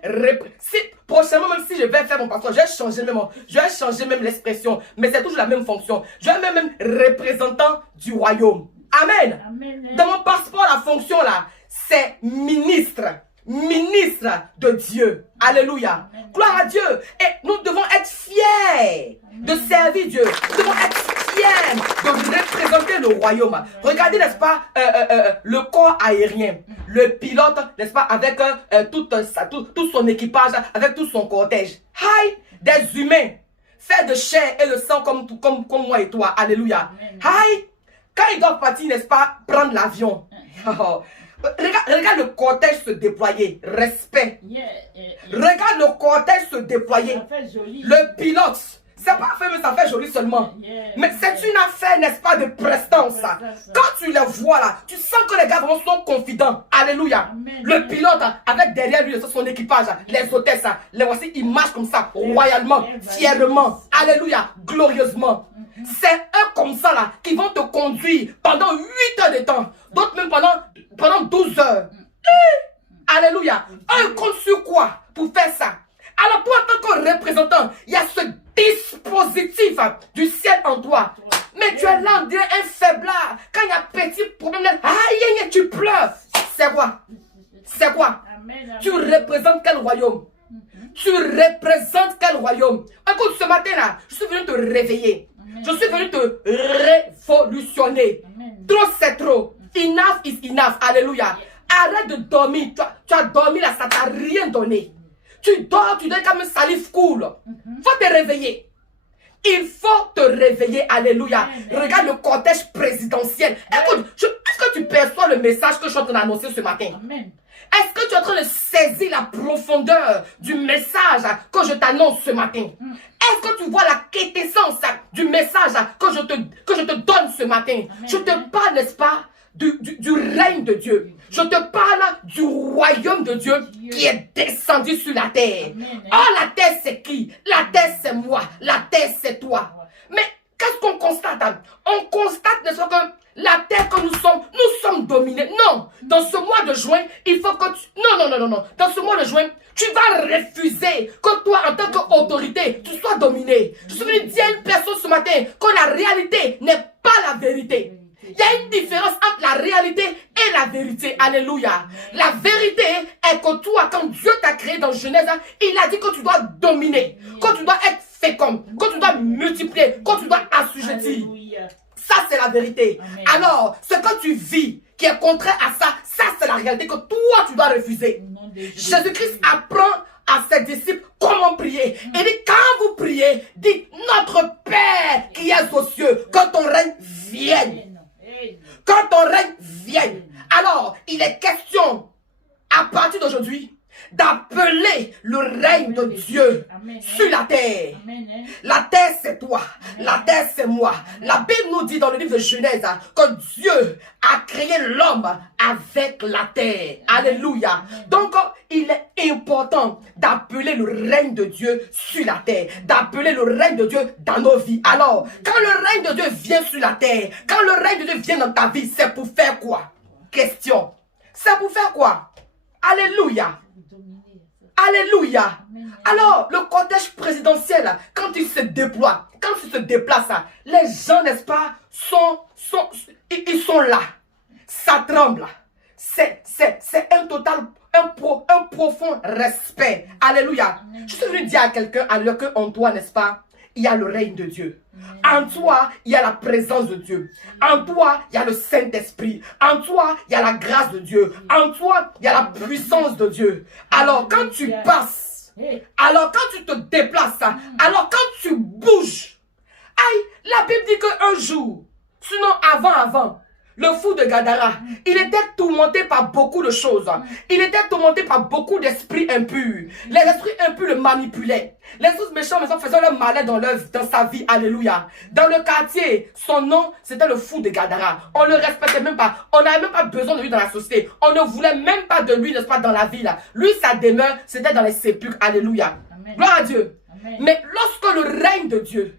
prochainement, même si je vais faire mon passeport, je vais changer même l'expression. Mais c'est toujours la même fonction. Je vais même représentant du royaume. Amen. Amen. Dans mon passeport, la fonction là, c'est ministre. Ministre de Dieu. Alléluia. Amen. Gloire à Dieu. Et nous devons être fiers de servir Dieu. Nous devons être fiers de représenter le royaume. Regardez, n'est-ce pas, le corps aérien. Le pilote, n'est-ce pas, avec tout son équipage, avec tout son cortège. Aïe, des humains, faits de chair et de sang comme moi et toi. Alléluia. Aïe, quand ils doivent partir, n'est-ce pas, prendre l'avion. Regarde le cortège se déployer. Respect. Regarde le cortège se déployer. Le pilote. C'est pas fait, mais ça fait joli seulement. Mais c'est une affaire, n'est-ce pas, de prestance. Quand tu les vois là, tu sens que les gars vraiment sont confidents. Alléluia. Le pilote, avec derrière lui son équipage, les hôtesses, les voici, ils marchent comme ça, royalement, fièrement. Alléluia, glorieusement. C'est eux comme ça là qui vont te conduire pendant 8 heures de temps. D'autres même pendant 12 heures. Alléluia. Eux comptent sur quoi pour faire ça? Alors toi, en tant que représentant, il y a ce dispositif du ciel en toi. Mais tu es là, on dirait un faiblard. Quand il y a petit problème, aïe, tu pleures. C'est quoi? C'est quoi? Tu représentes quel royaume? Tu représentes quel royaume? Écoute, ce matin-là, je suis venu te réveiller. Je suis venu te révolutionner. Trop, c'est trop. Enough is enough. Alléluia. Arrête de dormir. Tu as dormi là, ça t'a rien donné. Tu dors, tu donnes comme une salive cool. Faut te réveiller. Il faut te réveiller. Alléluia. Regarde le cortège présidentiel. Écoute, est-ce que tu perçois le message que je suis en train d'annoncer ce matin? Est-ce que tu es en train de saisir la profondeur du message que je t'annonce ce matin? Est-ce que tu vois la quintessence du message que je te donne ce matin? Je te parle, n'est-ce pas, du règne de Dieu. Je te parle du royaume de Dieu qui est descendu sur la terre. Oh, la terre c'est qui? La terre c'est moi. La terre c'est toi. Mais qu'est-ce qu'on constate? On constate, n'est-ce pas, que la terre que nous sommes dominés. Non, dans ce mois de juin, il faut que tu... Non. Dans ce mois de juin, tu vas refuser que toi, en tant qu'autorité, tu sois dominé. Je suis venu dire à une personne ce matin que la réalité n'est pas la vérité. Il y a une différence entre la réalité et la vérité. Alléluia. La vérité est que toi, quand Dieu t'a créé dans Genèse, il a dit que tu dois dominer, que tu dois être fécond, que tu dois multiplier, que tu dois assujettir. Ça, c'est la vérité. Amen. Alors, ce que tu vis qui est contraire à ça, ça, c'est la réalité que toi, tu dois refuser. Jésus-Christ apprend à ses disciples comment prier. Il dit, quand vous priez, dites, notre Père qui est aux cieux, que ton règne vienne. Quand ton règne vienne. Alors, il est question, à partir d'aujourd'hui, d'appeler le règne de Dieu sur la terre. La terre, c'est toi. La terre, c'est moi. La Bible nous dit dans le livre de Genèse que Dieu a créé l'homme avec la terre. Alléluia. Donc, il est important d'appeler le règne de Dieu sur la terre. D'appeler le règne de Dieu dans nos vies. Alors, quand le règne de Dieu vient sur la terre, quand le règne de Dieu vient dans ta vie, c'est pour faire quoi? Question. C'est pour faire quoi? Alléluia. Alléluia. Alors, le cortège présidentiel, quand il se déploie, quand il se déplace, les gens, n'est-ce pas, ils sont là. Ça tremble. C'est un total, un profond respect. Alléluia. Je suis venu dire à quelqu'un, alors qu'en toi, n'est-ce pas, il y a le règne de Dieu. En toi, il y a la présence de Dieu. En toi, il y a le Saint-Esprit. En toi, il y a la grâce de Dieu. En toi, il y a la puissance de Dieu. Alors, quand tu passes, alors quand tu te déplaces, alors quand tu bouges, aïe, la Bible dit qu'un jour, sinon avant, le fou de Gadara, il était tourmenté par beaucoup de choses. Il était tourmenté par beaucoup d'esprits impurs. Les esprits impurs le manipulaient. Les autres méchants faisaient leur malin dans sa vie. Alléluia. Dans le quartier, son nom, c'était le fou de Gadara. On ne le respectait même pas. On n'avait même pas besoin de lui dans la société. On ne voulait même pas de lui, n'est-ce pas, dans la ville. Lui, sa demeure, c'était dans les sépulcres. Alléluia. Amen. Gloire à Dieu. Amen. Mais lorsque le règne de Dieu,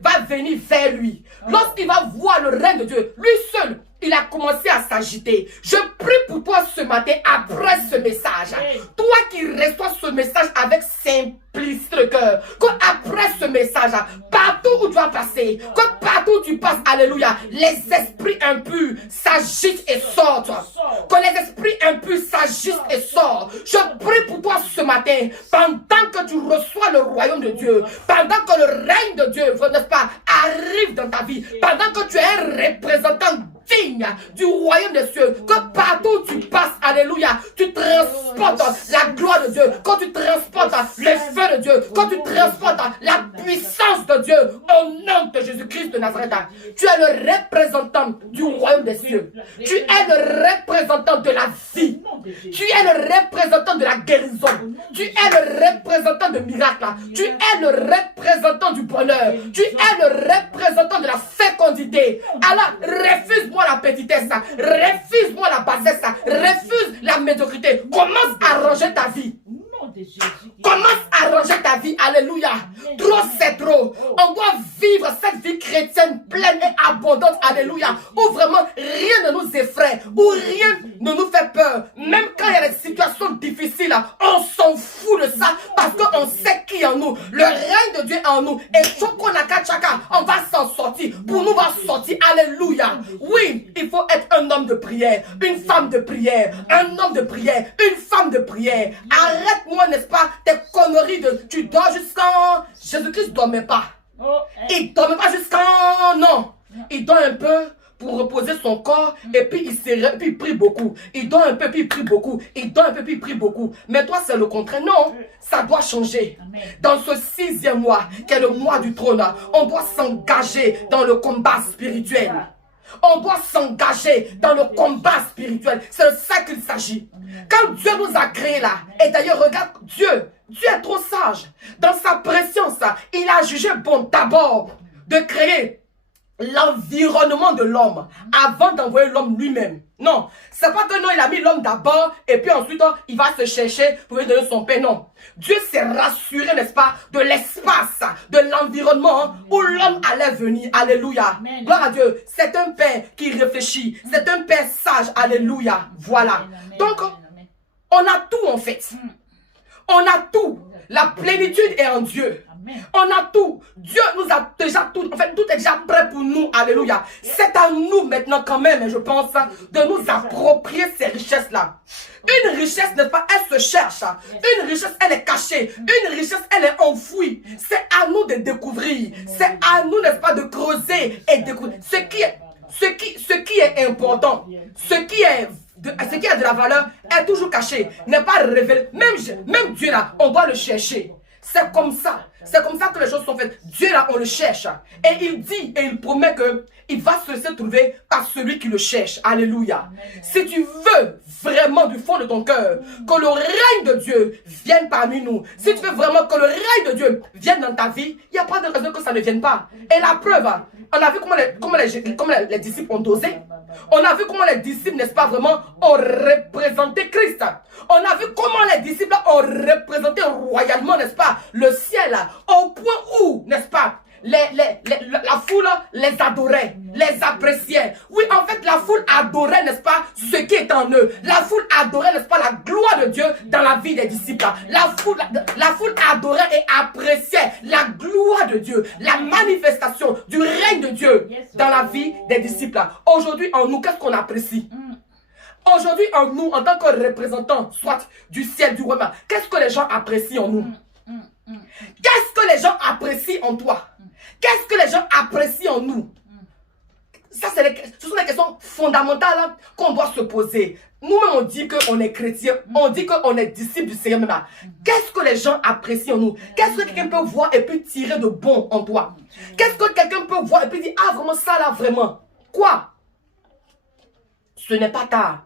va venir vers lui, lorsqu'il va voir le règne de Dieu, lui seul, il a commencé à s'agiter. Je prie pour toi ce matin, après ce message, toi qui reçois ce message avec simplicité de cœur, que après ce message, partout où tu vas passer, que partout où tu passes, alléluia, les esprits impurs s'agitent et sortent. Que les esprits impurs s'agitent et sortent. Je prie pour toi ce matin, pendant que tu reçois le royaume de Dieu, pendant que le règne de Dieu, n'est-ce pas, arrive dans ta vie, pendant que tu es un représentant digne du royaume des cieux, que partout où tu passes, alléluia, tu transportes la gloire de Dieu, quand tu transportes le feu de Dieu, quand tu transportes la puissance de Dieu, au nom de Jésus-Christ de Nazareth. Tu es le représentant du royaume des cieux. Tu es le représentant de la vie. Tu es le représentant de la guérison. Tu es le représentant de miracles. Tu es le représentant du bonheur. Tu es le représentant de la fécondité. Alors, refuse-moi la petitesse. Refuse-moi la bassesse. Refuse la médiocrité. Commence à ranger ta vie. Commence à ranger ta vie. Alléluia. Trop c'est trop. On doit vivre cette vie chrétienne pleine et abondante. Alléluia. Où vraiment rien ne nous effraie. Où rien ne nous fait peur. Même quand il y a des situations difficiles, on s'en fout de ça parce qu'on sait qui est en nous. Le règne de Dieu est en nous. Et Chokonaka Chaka, on va s'en sortir. Pour nous, on va sortir. Alléluia. Oui, il faut être un homme de prière, une femme de prière, un homme de prière, une femme de prière. Arrête-moi, n'est-ce pas, tes conneries de tu dors jusqu'en... Jésus-Christ ne dormait pas. Il ne dormait pas jusqu'en... Non. Il dort un peu pour reposer son corps et puis il prie beaucoup. Il dort un peu puis il prie beaucoup. Il dort un peu puis il prie beaucoup. Mais toi, c'est le contraire. Non, ça doit changer. Dans ce 6e mois, qui est le mois du trône, on doit s'engager dans le combat spirituel. On doit s'engager dans le combat spirituel. C'est de ça qu'il s'agit. Quand Dieu nous a créés là, et d'ailleurs regarde Dieu est trop sage. Dans sa préscience, il a jugé bon d'abord de créer l'environnement de l'homme avant d'envoyer l'homme lui-même. Non, c'est pas que non, il a mis l'homme d'abord et puis ensuite il va se chercher pour lui donner son pain. Non, Dieu s'est rassuré, n'est-ce pas, de l'espace, de l'environnement où l'homme allait venir. Alléluia. Amen. Gloire à Dieu. C'est un père qui réfléchit. C'est un père sage. Alléluia. Voilà. Amen. Donc, on a tout en fait. On a tout. La plénitude est en Dieu. On a tout. Dieu nous a déjà tout. En fait, tout est déjà prêt pour nous. Alléluia. C'est à nous maintenant quand même, je pense, de nous approprier ces richesses-là. Une richesse, n'est-ce pas, elle se cherche. Une richesse, elle est cachée. Une richesse, elle est enfouie. C'est à nous de découvrir. C'est à nous, n'est-ce pas, de creuser et découvrir. Ce qui est important, ce qui a de la valeur est toujours caché, n'est pas révélé. Même Dieu là, on doit le chercher. C'est comme ça. C'est comme ça que les choses sont faites. Dieu là, on le cherche. Et il dit et il promet que il va se laisser trouver par celui qui le cherche. Alléluia. Amen. Si tu veux vraiment du fond de ton cœur que le règne de Dieu vienne parmi nous, si tu veux vraiment que le règne de Dieu vienne dans ta vie, il n'y a pas de raison que ça ne vienne pas. Et la preuve, on a vu comment les disciples ont dosé. On a vu comment les disciples, n'est-ce pas, vraiment, ont représenté Christ. On a vu comment les disciples ont représenté royalement, n'est-ce pas, le ciel, au point où, n'est-ce pas, la foule les adorait, les appréciait. Oui, en fait, la foule adorait, n'est-ce pas, ce qui est en eux. La foule adorait, n'est-ce pas, la gloire de Dieu dans la vie des disciples. La foule adorait et appréciait la gloire de Dieu, la manifestation du règne de Dieu dans la vie des disciples. Aujourd'hui, en nous, qu'est-ce qu'on apprécie? Aujourd'hui, en nous, en tant que représentants, soit du ciel, du royaume, qu'est-ce que les gens apprécient en nous? Qu'est-ce que les gens apprécient en toi? Qu'est-ce que les gens apprécient en nous? Ça, ce sont des questions fondamentales qu'on doit se poser. Nous-mêmes, on dit qu'on est chrétien, on dit qu'on est disciple du Seigneur. Même. Qu'est-ce que les gens apprécient en nous? Qu'est-ce que quelqu'un peut voir et puis tirer de bon en toi? Qu'est-ce que quelqu'un peut voir et puis dire, ah, vraiment, ça là, vraiment? Quoi? Ce n'est pas tard.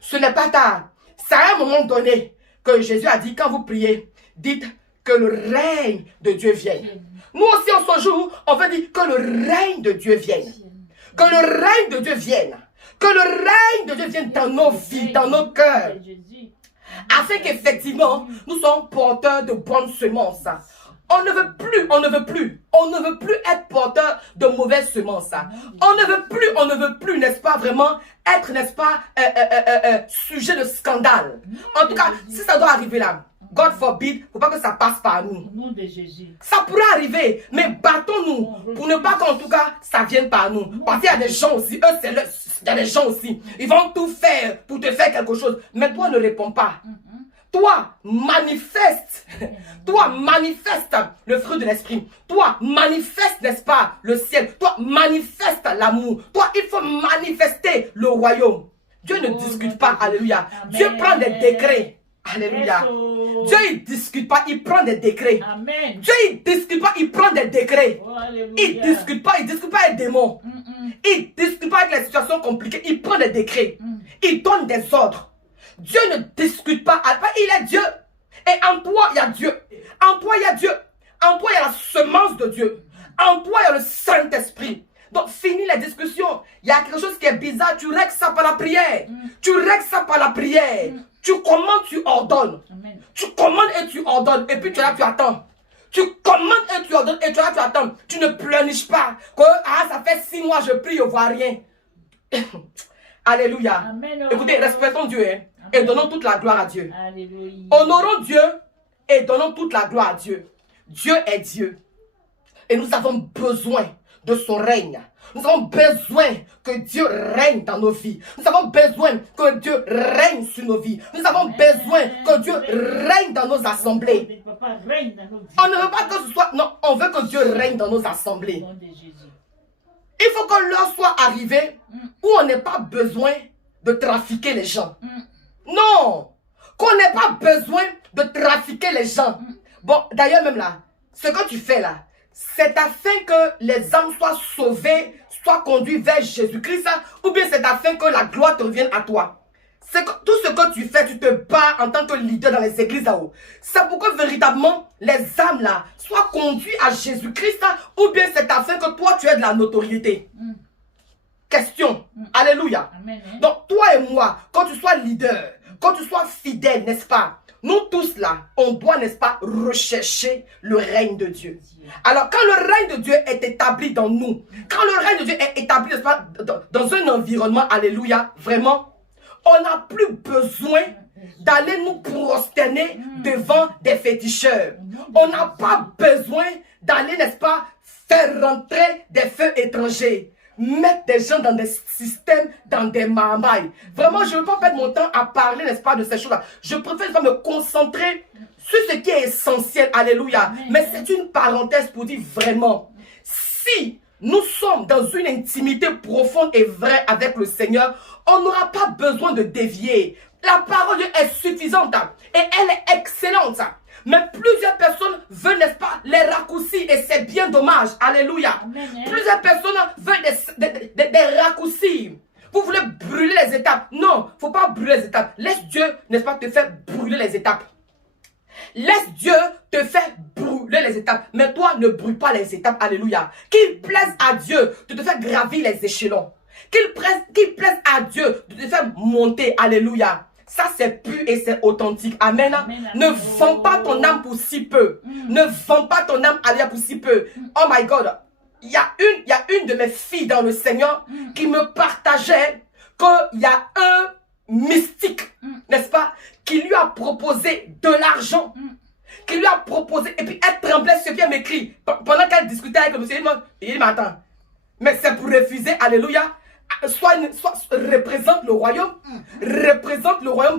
Ce n'est pas tard. C'est à un moment donné que Jésus a dit, quand vous priez, dites que le règne de Dieu vienne. Nous aussi, en ce jour, on veut dire que le règne de Dieu vienne. Que le règne de Dieu vienne. Que le règne de Dieu vienne dans nos vies, dans nos cœurs. Afin qu'effectivement, nous soyons porteurs de bonnes semences. On ne veut plus être porteur de mauvaises semences. On ne veut plus, n'est-ce pas, vraiment être, n'est-ce pas, sujet de scandale. En tout cas, si ça doit arriver là, God forbid, il ne faut pas que ça passe par nous. Au nom de Jésus. Ça pourrait arriver, mais battons-nous pour ne pas qu'en tout cas, ça vienne par nous. Parce qu'il y a des gens aussi, eux, il y a des gens aussi, ils vont tout faire pour te faire quelque chose. Mais toi, ne réponds pas. Toi, manifeste. Toi, manifeste le fruit de l'esprit. Toi, manifeste, n'est-ce pas, le ciel. Toi, manifeste l'amour. Toi, il faut manifester le royaume. Dieu ne discute pas, alléluia. Dieu prend des décrets. Alléluia. Yes, oh. Dieu, il ne discute pas, il prend des décrets. Amen. Dieu, il ne discute pas, il prend des décrets. Oh, alléluia. Il ne discute pas avec des démons. Il ne discute pas avec les situations compliquées. Il prend des décrets. Il donne des ordres. Dieu ne discute pas. Il est Dieu. Et en toi, il y a Dieu. En toi, il y a Dieu. En toi, il y a la semence de Dieu. En toi, il y a le Saint-Esprit. Donc, fini les discussions. Il y a quelque chose qui est bizarre. Tu règles ça par la prière. Tu règles ça par la prière. Tu commandes, tu ordonnes. Amen. Tu commandes et tu ordonnes. Et puis tu es là, tu attends. Tu commandes et tu ordonnes. Et tu es là, tu attends. Tu ne pleurniches pas. Que, ça fait 6 mois, je prie, je ne vois rien. Alléluia. Amen. Écoutez, respectons Dieu. Hein, et donnons toute la gloire à Dieu. Alléluia. Honorons Dieu et donnons toute la gloire à Dieu. Dieu est Dieu. Et nous avons besoin de son règne. Nous avons besoin que Dieu règne dans nos vies. Nous avons besoin que Dieu règne sur nos vies. Nous avons besoin que Dieu règne dans nos assemblées. On ne veut pas que ce soit... Non, on veut que Dieu règne dans nos assemblées. Il faut que l'heure soit arrivée où on n'ait pas besoin de trafiquer les gens. Non! Qu'on n'ait pas besoin de trafiquer les gens. Bon, d'ailleurs même là, ce que tu fais là, c'est afin que les âmes soient sauvées, soient conduites vers Jésus-Christ, ou bien c'est afin que la gloire te revienne à toi. C'est que tout ce que tu fais, tu te bats en tant que leader dans les églises là-haut. C'est pour que véritablement les âmes là soient conduites à Jésus-Christ, ou bien c'est afin que toi tu aies de la notoriété. Question. Alléluia. Amen. Donc toi et moi, quand tu sois leader, quand tu sois fidèle, n'est-ce pas? Nous tous là, on doit, n'est-ce pas, rechercher le règne de Dieu. Alors, quand le règne de Dieu est établi dans nous, quand le règne de Dieu est établi, n'est-ce pas, dans un environnement, alléluia, vraiment, on n'a plus besoin d'aller nous prosterner devant des féticheurs. On n'a pas besoin d'aller, n'est-ce pas, faire rentrer des feux étrangers. Mettre des gens dans des systèmes, dans des marmailles. Vraiment, je ne veux pas perdre mon temps à parler, n'est-ce pas, de ces choses-là. Je préfère me concentrer sur ce qui est essentiel. Alléluia. Mais c'est une parenthèse pour dire vraiment, si nous sommes dans une intimité profonde et vraie avec le Seigneur, on n'aura pas besoin de dévier. La parole de Dieu est suffisante et elle est excellente. Mais plusieurs personnes veulent, n'est-ce pas, les raccourcis et c'est bien dommage. Alléluia. Amen. Plusieurs personnes veulent des raccourcis. Vous voulez brûler les étapes. Non, il ne faut pas brûler les étapes. Laisse Dieu, n'est-ce pas, te faire brûler les étapes. Laisse Dieu te faire brûler les étapes. Mais toi, ne brûle pas les étapes. Alléluia. Qu'il plaise à Dieu de te faire gravir les échelons. Qu'il plaise à Dieu de te faire monter. Alléluia. Ça, c'est pur et c'est authentique. Amen. Amen. Ne vends pas ton âme pour si peu. Ne vends pas ton âme pour si peu. Oh my God. Il y a une de mes filles dans le Seigneur qui me partageait qu'il y a un mystique, n'est-ce pas, qui lui a proposé de l'argent. Qui lui a proposé. Et puis elle tremblait ce qu'elle m'écrit. Pendant qu'elle discutait avec le monsieur, il dit, mais attends. Mais c'est pour refuser. Alléluia. Soit représente le royaume,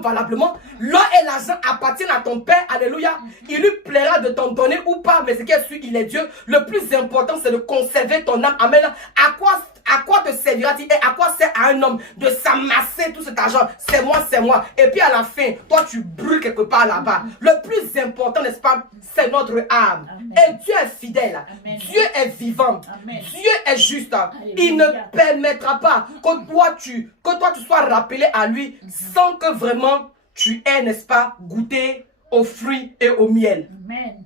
valablement. L'or et l'argent appartiennent à ton Père, alléluia. Il lui plaira de t'en donner ou pas, mais ce qui est sûr, il est Dieu. Le plus important, c'est de conserver ton âme. Amen. À quoi te servira-t-il et à quoi sert à un homme de s'amasser tout cet argent? C'est moi, c'est moi. Et puis à la fin, toi, tu brûles quelque part là-bas. Le plus important, n'est-ce pas, c'est notre âme. Amen. Et Dieu est fidèle. Amen. Dieu est vivant. Amen. Dieu est juste. Alléluia. Il ne permettra pas que toi tu sois rappelé à lui sans que vraiment tu aies, n'est-ce pas, goûté aux fruits et au miel. Amen.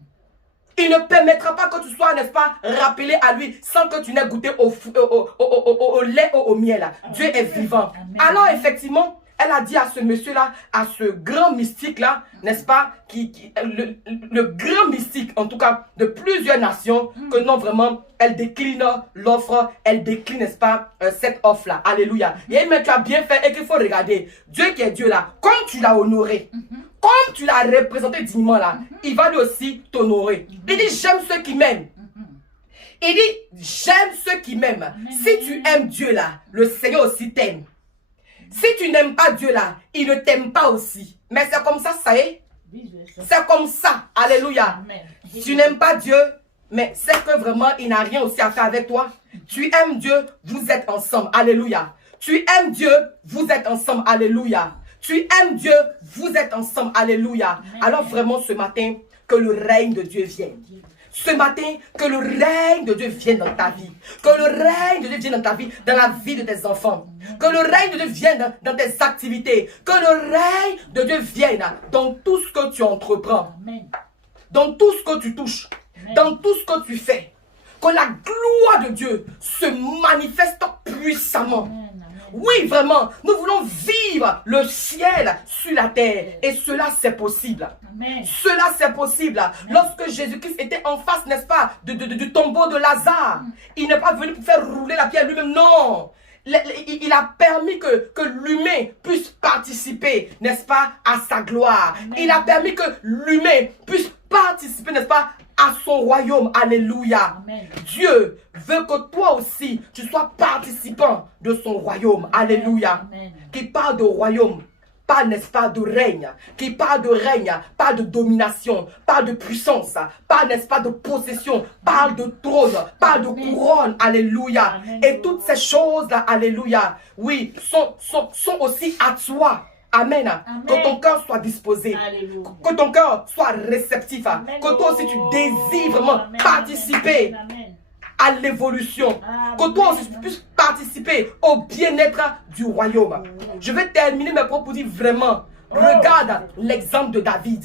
Il ne permettra pas que tu sois, n'est-ce pas, rappelé à lui sans que tu n'aies goûté au lait ou au miel. Amen. Dieu est vivant. Amen. Alors effectivement, elle a dit à ce monsieur-là, à ce grand mystique-là, n'est-ce pas, le grand mystique, en tout cas, de plusieurs nations, que non, vraiment, elle décline l'offre, elle décline, n'est-ce pas, cette offre-là. Alléluia. Et mais tu as bien fait et qu'il faut regarder. Dieu qui est Dieu là, comme tu l'as honoré, comme tu l'as représenté dignement là, il va lui aussi t'honorer. Il dit, j'aime ceux qui m'aiment. Il dit, j'aime ceux qui m'aiment. Si tu aimes Dieu là, le Seigneur aussi t'aime. Si tu n'aimes pas Dieu là, il ne t'aime pas aussi. Mais c'est comme ça, ça y est. C'est comme ça. Alléluia. Tu n'aimes pas Dieu, mais c'est que vraiment, il n'a rien aussi à faire avec toi. Tu aimes Dieu, vous êtes ensemble. Alléluia. Tu aimes Dieu, vous êtes ensemble. Alléluia. Tu aimes Dieu, vous êtes ensemble. Alléluia. Alors vraiment ce matin, que le règne de Dieu vienne. Ce matin, que le règne de Dieu vienne dans ta vie. Que le règne de Dieu vienne dans ta vie, dans la vie de tes enfants. Que le règne de Dieu vienne dans tes activités. Que le règne de Dieu vienne dans tout ce que tu entreprends. Dans tout ce que tu touches. Dans tout ce que tu fais. Que la gloire de Dieu se manifeste puissamment. Oui, vraiment, nous voulons vivre le ciel sur la terre. Et cela, c'est possible. Amen. Cela, c'est possible. Amen. Lorsque Jésus-Christ était en face, n'est-ce pas, du tombeau de Lazare, il n'est pas venu pour faire rouler la pierre lui-même, non. Il a permis que l'humain puisse participer, n'est-ce pas, à sa gloire. Amen. Il a permis que l'humain puisse participer, n'est-ce pas, à son royaume. Alléluia. Amen. Dieu veut que toi aussi, tu sois participant de son royaume. Alléluia. Amen. Qui parle de royaume, pas, n'est-ce pas, de règne. Qui parle de règne, pas de domination, pas de puissance, pas, n'est-ce pas, de possession, parle de trône, parle de couronne. Alléluia. Amen. Et toutes ces choses-là, alléluia, oui, sont aussi à toi. Amen. Amen. Que ton cœur soit disposé. Alléluia. Que ton cœur soit réceptif. Amen. Que toi aussi tu désires vraiment participer à l'évolution. Que toi aussi tu puisses participer au bien-être du royaume. Je vais terminer mes propos pour dire vraiment, regarde l'exemple de David.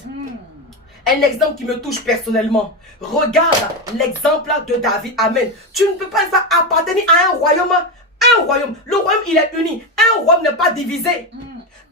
Un exemple qui me touche personnellement. Regarde l'exemple de David. Amen. Tu ne peux pas appartenir à un royaume. Un royaume. Le royaume, il est uni. Un royaume n'est pas divisé.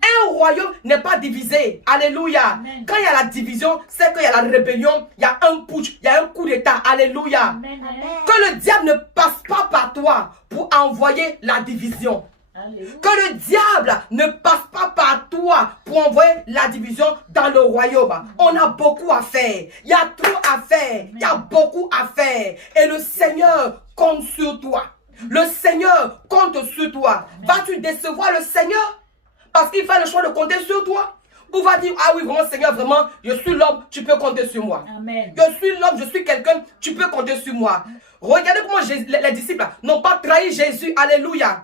Un royaume n'est pas divisé. Alléluia. Amen. Quand il y a la division, c'est qu'il y a la rébellion, il y a un putsch, il y a un coup d'état. Alléluia. Amen. Que le diable ne passe pas par toi pour envoyer la division. Alléluia. Que le diable ne passe pas par toi pour envoyer la division dans le royaume. Amen. On a beaucoup à faire. Il y a trop à faire. Amen. Il y a beaucoup à faire. Et le Seigneur compte sur toi. Le Seigneur compte sur toi. Vas-tu décevoir le Seigneur? Parce qu'il fait le choix de compter sur toi. Ou va dire, ah oui, vraiment, Seigneur, vraiment, je suis l'homme, tu peux compter sur moi. Amen. Je suis l'homme, je suis quelqu'un, tu peux compter sur moi. Regardez comment les disciples n'ont pas trahi Jésus. Alléluia.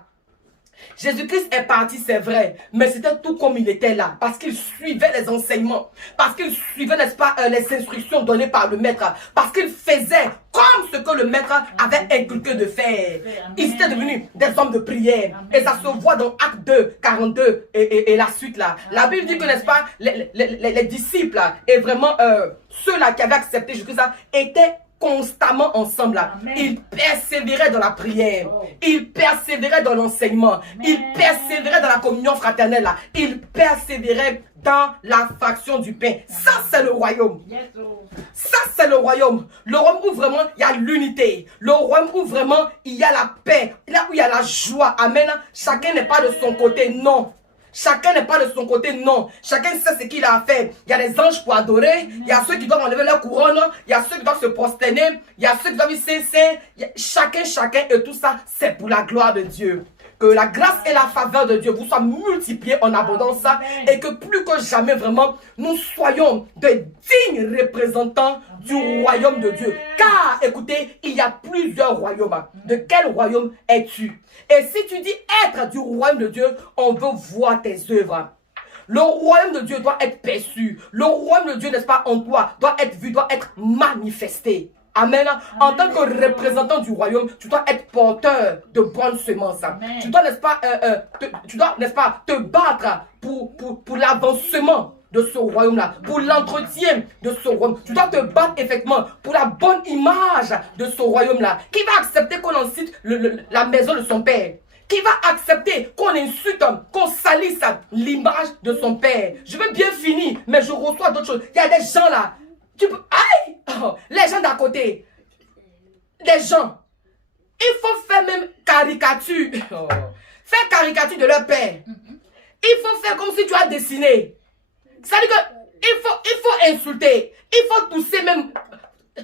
Jésus-Christ est parti, c'est vrai, mais c'était tout comme il était là, parce qu'il suivait les enseignements, parce qu'il suivait, n'est-ce pas, les instructions données par le maître, parce qu'il faisait comme ce que le maître avait inculqué de faire. Ils étaient devenus des hommes de prière, et ça se voit dans Actes 2, 42 et la suite là. La Bible dit que, n'est-ce pas, les disciples et vraiment ceux-là qui avaient accepté Jésus-Christ étaient constamment ensemble. Amen. Ils persévéraient dans la prière. Oh. Ils persévéraient dans l'enseignement. Ils persévéraient dans la communion fraternelle. Ils persévéraient dans la fraction du pain. Ça, c'est le royaume. Ça, c'est le royaume. Le royaume où vraiment il y a l'unité. Le royaume où vraiment il y a la paix. Là où il y a la joie. Amen. Chacun n'est pas de son côté. Non. Chacun n'est pas de son côté, non. Chacun sait ce qu'il a à faire. Il y a des anges pour adorer. Il y a ceux qui doivent enlever leur couronne. Il y a ceux qui doivent se prosterner. Il y a ceux qui doivent y cesser. Chacun, et tout ça, c'est pour la gloire de Dieu. Que la grâce et la faveur de Dieu vous soient multipliées en abondance. Et que plus que jamais, vraiment, nous soyons de dignes représentants du royaume de Dieu. Car, écoutez, il y a plusieurs royaumes. De quel royaume es-tu? Et si tu dis être du royaume de Dieu, on veut voir tes œuvres. Le royaume de Dieu doit être perçu. Le royaume de Dieu, n'est-ce pas, en toi, doit être vu, doit être manifesté. Amen. En tant que représentant du royaume, tu dois être porteur de bonnes semences. Amen. Tu dois, n'est-ce pas, te battre pour l'avancement de ce royaume-là, pour l'entretien de ce royaume. Tu dois te battre effectivement pour la bonne image de ce royaume-là. Qui va accepter qu'on incite la maison de son père? Qui va accepter qu'on insulte, qu'on salisse l'image de son père? Je veux bien finir, mais je reçois d'autres choses. Il y a des gens là, tu peux... Aïe! Oh, les gens d'à côté, les gens, il faut faire même caricature. Oh. Faire caricature de leur père. Il faut faire comme si tu as dessiné. C'est-à-dire qu'il faut insulter. Il faut tousser même.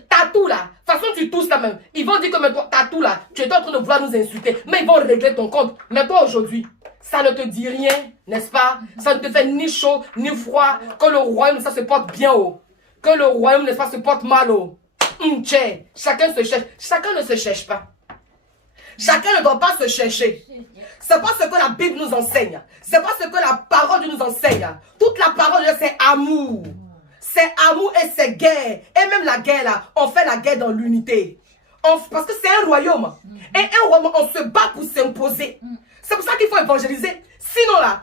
Tatou là. De toute façon, tu tousses là même. Ils vont dire que mais toi, tatou là, tu es en train de vouloir nous insulter. Mais ils vont régler ton compte. Mais toi aujourd'hui, ça ne te dit rien, n'est-ce pas? Ça ne te fait ni chaud, ni froid. Que le royaume, ça se porte bien haut. Que le royaume, n'est-ce pas, se porte mal haut. Chacun se cherche. Chacun ne se cherche pas. Chacun ne doit pas se chercher. C'est pas ce que la Bible nous enseigne. C'est pas ce que la parole de Dieu nous enseigne. Toute la parole de Dieu, c'est amour. C'est amour et c'est guerre. Et même la guerre, là, on fait la guerre dans l'unité. Parce que c'est un royaume. Et un royaume, on se bat pour s'imposer. C'est pour ça qu'il faut évangéliser. Sinon, là,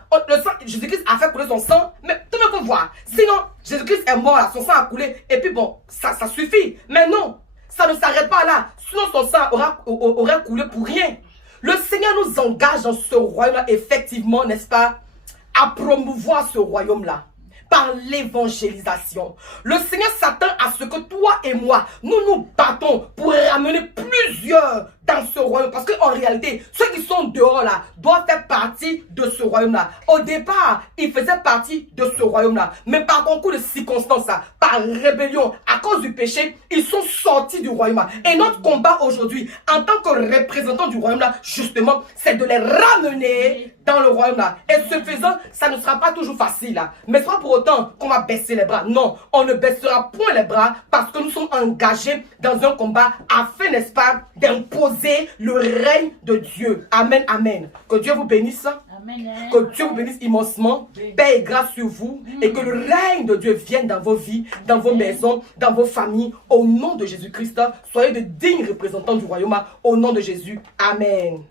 Jésus-Christ a fait couler son sang. Mais tout le monde peut voir. Sinon, Jésus-Christ est mort, là, son sang a coulé. Et puis bon, ça suffit. Mais non, ça ne s'arrête pas là. Sinon, son sang aurait coulé pour rien. Le Seigneur nous engage dans ce royaume-là, effectivement, n'est-ce pas, à promouvoir ce royaume-là par l'évangélisation. Le Seigneur s'attend à ce que toi et moi, nous nous battons pour ramener plusieurs dans ce royaume. Parce qu'en réalité, ceux qui sont dehors là, doivent faire partie de ce royaume-là. Au départ, ils faisaient partie de ce royaume-là. Mais par concours de circonstances, par rébellion, à cause du péché, ils sont sortis du royaume-là. Et notre combat aujourd'hui, en tant que représentant du royaume-là, justement, c'est de les ramener dans le royaume-là. Et ce faisant, ça ne sera pas toujours facile. Là. Mais ce n'est pas pour autant qu'on va baisser les bras. Non, on ne baissera point les bras parce que nous sommes engagés dans un combat afin, n'est-ce pas, d'imposer le règne de Dieu. Amen, amen. Que Dieu vous bénisse. Amen. Que Dieu vous bénisse immensement. Paix et grâce sur vous. Et que le règne de Dieu vienne dans vos vies, dans vos maisons, dans vos familles. Au nom de Jésus-Christ, soyez de dignes représentants du royaume. Au nom de Jésus. Amen.